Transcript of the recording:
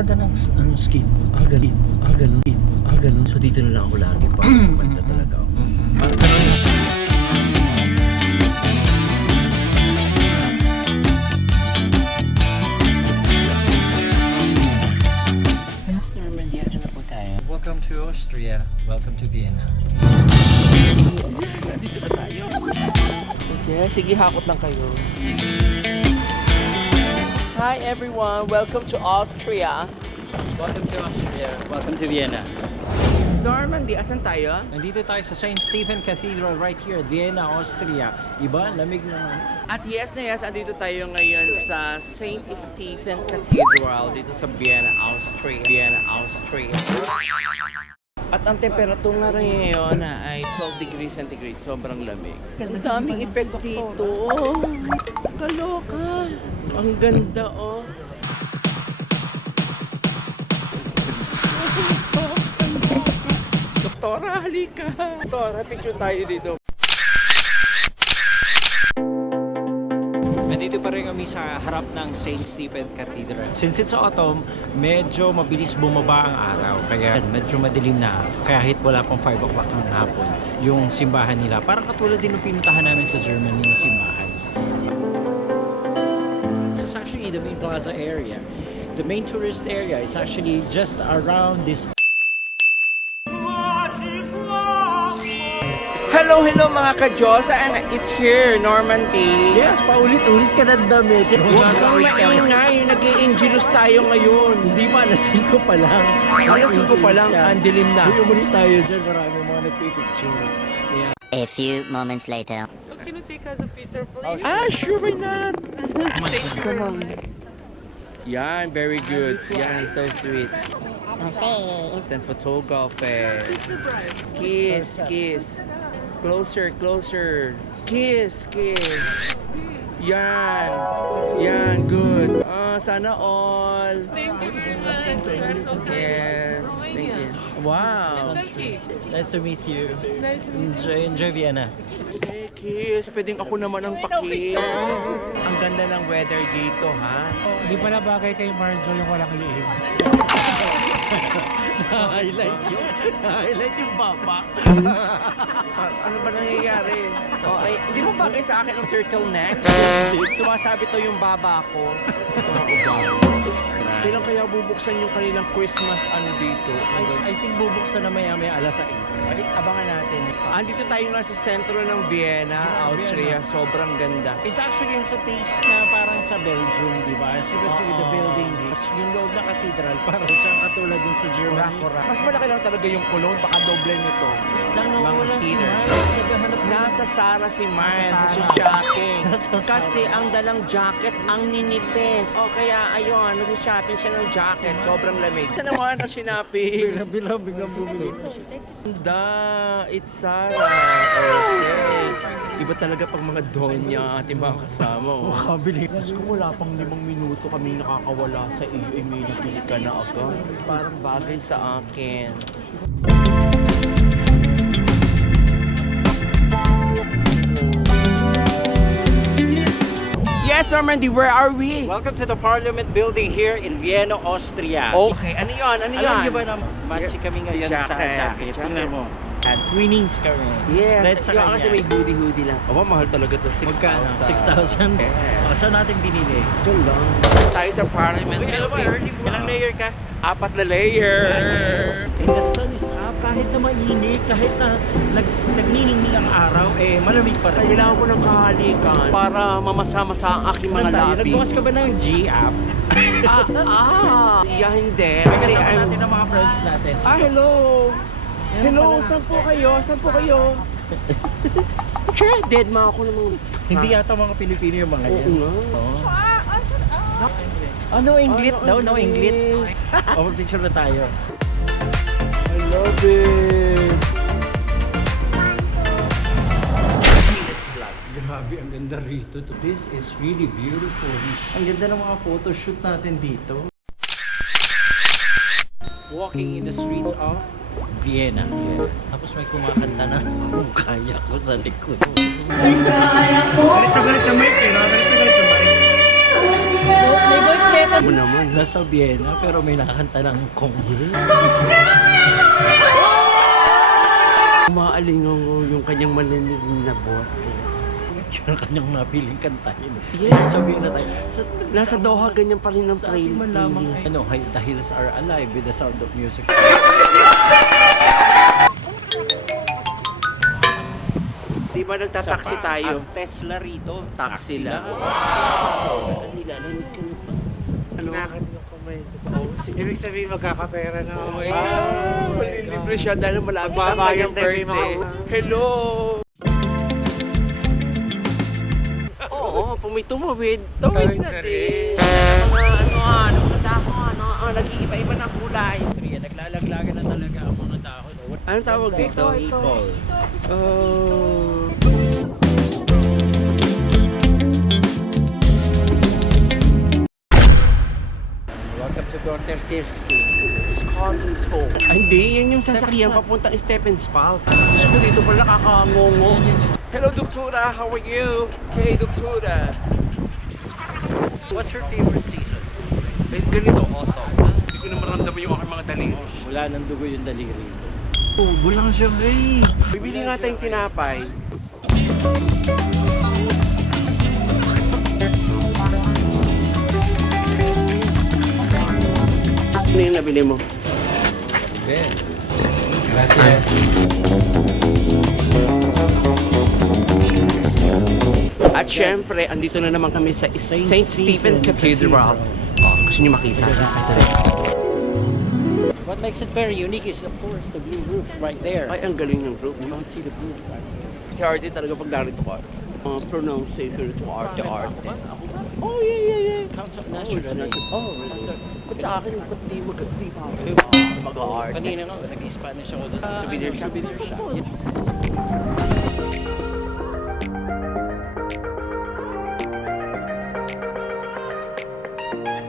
Ganda ng skateboard. Ganun. So dito na lang ako lagi para kumanta talaga ako. Welcome to Austria. Welcome to Vienna. Dito na tayo. Okay, sige, hakot lang kayo. Hi everyone, welcome to Austria. Welcome to Austria. Welcome to Vienna. Normandy, asan tayo? Nandito tayo sa St. Stephen Cathedral right here, Vienna, Austria. Iba, lamig naman. At yes, andito tayo ngayon sa St. Stephen Cathedral dito sa Vienna, Austria. At ang temperatura nga rin ngayon ay 12 degrees centigrade, sobrang lamig. Ang daming effect dito. Kaloka. Ang ganda oh. Doktora, halika. Doktora, picture tayo dito. Nandito pa rin kami sa harap ng St. Stephen Cathedral. Since it's autumn, medyo mabilis bumaba ang araw. Kaya medyo madilim na kahit wala pang 5 o'clock ng hapon yung simbahan nila. Parang katulad din ng pinuntahan namin sa Germany na simbahan. This is actually the main plaza area. The main tourist area is actually just around this. Hello mga ka-Diyosa, and it's here, Normandy. Yes, paulit-ulit ka ng damit. Huwag kang maingay, nag-i-angelus tayo ngayon. Hindi pa, alas 5 pa lang. Alas 5 pa lang, ang dilim na. Umalis tayo sir, maraming mga nagpipicture. Yeah. A few moments later. Can you take us a picture, please? Ah, sure, why not? Come on. Yan, very good. Yan, so sweet. Send photographer. Kiss. Closer. Kiss. Yan, good. Sana all. Thank you very much. Yes, thank you. Wow. Turkey. Nice to meet you. Nice to meet you. Enjoy Vienna. Hey, Kiss, pwedeng ako naman ang pakis. Ang ganda ng weather dito, ha? Hindi pala bagay kay Marjo yung walang lihim. Highlight yung baba. Ano ba nangyayari? Hindi mo bagay sa akin ang turtleneck? Sumasabi to yung baba ko. Kailan kaya bubuksan yung kanilang Christmas dito? I think bubuksan na maya-maya alas 6. Abangan natin. Andito tayo nga sa sentro ng Vienna, Austria. Sobrang ganda. It actually has a taste na parang sa Belgium, di ba? As you can see with the building, yung loob na cathedral, parang siyang katulad din sa Germany. Mas malaki lang talaga yung kulong, baka doble nito. Lang nawawala si heater. Mars. Naghahanap na. Nasa Zara si Mars, Nasa nasa shopping. Nasa Zara. Kasi ang dalang jacket ang ninipis. O kaya ayun, nag-shopping siya ng jacket, sobrang lamig. Ito naman ang sinaping. Biglang bumili. Ganda, it's Zara. Okay. Iba talaga pag mga donya ating mga kasama. Makabili. Kung wala pang 5 minuto kami nakakawala sa iyo, may napili ka na agad. Parang bagay sa akin. Yes, Normandy, where are we? Welcome to the Parliament Building here in Vienna, Austria. Okay, ano yun? Alam niyo ba na match kami ngayon sa jacket? Tingnan mo. At twinnings kami. Yes, Red sa yung kanya. kasi may hoodie lang. Aba, mahal talaga ito. 6,000. Magkano? 6,000? Yes. Oh, saan natin binili? Ito lang. Tayo sa Parliament Building. Ilang layer ka? 4 na layer. And the sun is up. Kahit na mainit, kahit na nagniningning ang araw, malamig pa rin. Kailangan ko ng kahalikan para mamasa-masa ang aking mga labi. Nagbukas ka ba ng G-app? Yeah, hindi. May Kasi kasama natin ang mga friends natin. hello. Hello, saan po kayo? Sure, dead ma ako naman. Hindi yata mga Pilipino yung mga yan. Oo nga. No English daw, no English. Picture na tayo. I love it. Grabe, ang ganda rito. This is really beautiful. Ang ganda ng mga photoshoot natin dito. Walking in the streets of Vienna. Yes. Tapos may kumakanta na kung kaya ko sa likod. May voice lesson Mo naman. Nasa Vienna, pero may nakakanta ng Congress. Umaalingaw yung kanyang malinig na boses. Yung kanyang napiling kantahin. Yes. Sabihin na tayo. Nasa Doha, ganyan pa rin ang Sa atin man lamang, playlist. ano, the hills are alive with the sound of music. Di ba nagtataksi tayo? Ang Tesla rito. Taxi lang. Nilalamig ka na pa. Ano? yung kamay. Ibig sabihin magkakapera na. Oh my God! Malilibre siya dahil malapit ang Babayad kanyang tayo, may birthday. mga- Hello! Oo, pag may tumawid na din. Nag-iiba-iba na kulay. Naglalaglagan na talaga ang mga dahon. Anong tawag dito? Ball. Oh. Welcome to Dortertivsky. Cotton toe. Ay, hindi. Yan yung sasakyan papuntang Stephen's Park. Diyos ko, dito pala nakakangongo. Hello, Doktora. How are you? Hey, Doktora. What's your favorite season? Eh, ganito, autumn. Hindi ko na maramdaman yung aking mga daliri. Wala nang dugo yung daliri. Oh, bulang siya, hey. Bibili nga tayong tinapay. Ano yung nabili mo? Okay. Gracias. At syempre, andito na naman kami sa St. Stephen Cathedral. Oh, gusto niyo makita? What makes it very unique is of course the blue roof right there. Ay, ang galing ng group. You don't see the blue right? Arte talaga pag narito ka. Pronunciation to arte. Oh, yeah. Counts of Oh, naturally. really? Ba't sa akin, ba't di mag-arte? Kanina nga, nag-Spanish ako doon. Souvenir shop.